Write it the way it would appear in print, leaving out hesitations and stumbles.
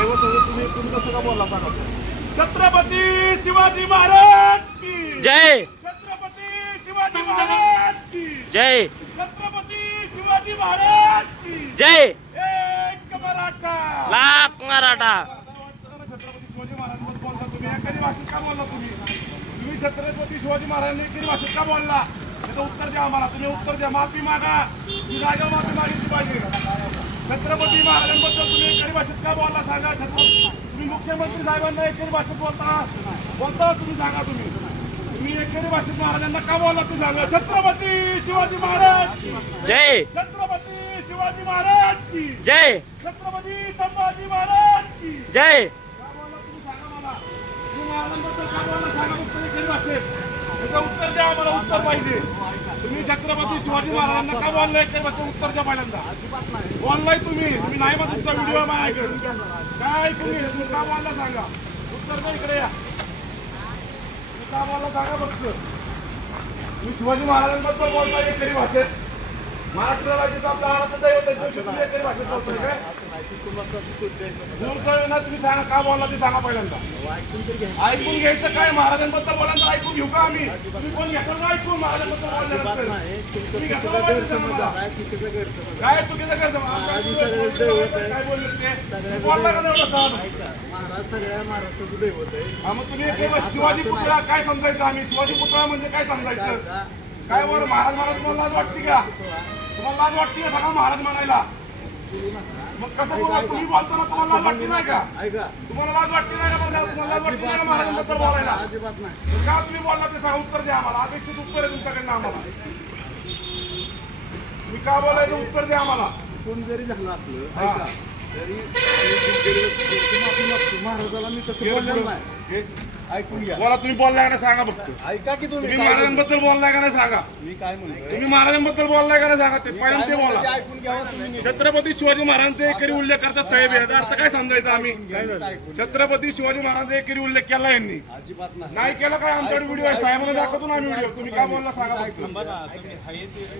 तुम्ही कसं का बोलला सांगा. छत्रपती शिवाजी महाराज की जय. छत्रपती शिवाजी महाराज की जय. छत्रपती शिवाजी महाराज की जय. एक मराठा. लाख मराठा. छत्रपती शिवाजी महाराज बोलता तुम्ही एखादी भाषेत का बोलला तुम्ही छत्रपती शिवाजी महाराजांनी एखादी भाषेत का बोलला त्याचं उत्तर द्या आम्हाला. तुम्ही उत्तर द्या. माफी मागा. तुम्ही जागेवर माफी मागितली पाहिजे. छत्रपती महाराजांबद्दल तुम्ही एखादी भाषेत का बोलला सांगा. तुम्ही मुख्यमंत्री साहेबांना एखादी भाषेत बोलता तुम्ही सांगा. तुम्ही एखादी भाषेत महाराजांना का बोलला ते सांगा. छत्रपती शिवाजी महाराज की जय. छत्रपती शिवाजी महाराज की जय. छत्रपती संभाजी महाराज की जय. उत्तर द्या आम्हाला. उत्तर पाहिजे. तुम्ही छत्रपती शिवाजी महाराजांना का बोललाय उत्तर द्या पहिल्यांदा. बोललाय तुम्ही नाही मग तुमचा व्हिडिओ काय तुम्ही का बोलला सांगा. उत्तर द्या. इकडे या. तुम्ही का बोलला सांगा फक्त. तुम्ही शिवाजी महाराजांबद्दल बोलताय एखादी भाषेत. महाराष्ट्र राज्याचा आपला आनंद आहे एखादी भाषेत बोलतोय काय ना. तुम्ही सांगा का बोलला ते सांगा पहिल्यांदा. ऐकून घ्यायचं काय. महाराजांबद्दल बोलायचं ऐकून घेऊ का आम्ही. तुम्ही कोण घेतलं ना ऐकून महाराजांबद्दल बोलल्यानंतर तुम्ही घेतलं काय चुकीचं करतो काय बोलले ते बोलला का एवढं. मग तुम्ही शिवाजी पुतळा काय समजायचं. आम्ही शिवाजी पुतळा म्हणजे काय समजायचं. काय बरं महाराज मला तुम्हाला लाज वाटते का. तुम्हाला लाज वाटते का सांगा महाराज म्हणायला. मग कसं बोला तुम्ही बोलताना तुम्हाला लाज वाटते नाही का. तुम्हाला लाज वाटते नाही का. तुम्हाला लाज वाटते नाही का महाराजांबद्दल बोलायला. का तुम्ही बोलला ते सांगा. उत्तर द्या आम्हाला. अपेक्षित उत्तर आहे तुमच्याकडनं आम्हाला. तुम्ही का बोलायचं उत्तर द्या आम्हाला. कोण जरी झालं असलं तरी महाराजाला मी तसं बोललेलं नाही. ऐकून घ्या. बोला. तुम्ही बोललाय का नाही सांगा फक्त. ऐका की तुम्ही महाराजांबद्दल बोललाय का नाही सांगा. मी काय म्हणतो तुम्ही महाराजांबद्दल बोललाय का नाही सांगा. ते पहिल्यांदा ते बोला. ऐकून घ्यावा तुम्ही. छत्रपती शिवाजी महाराजांचा एकरी उल्लेख करतात साहेब. याचा अर्थ काय समजायचा आम्ही. छत्रपती शिवाजी महाराजांचा एकरी उल्लेख केला यांनी. अजिबात नाही केला काय. आमच्याकडे व्हिडिओ आहे. साहेबांना दाखवतो ना आम्ही व्हिडिओ. तुम्ही काय बोलला सांगा.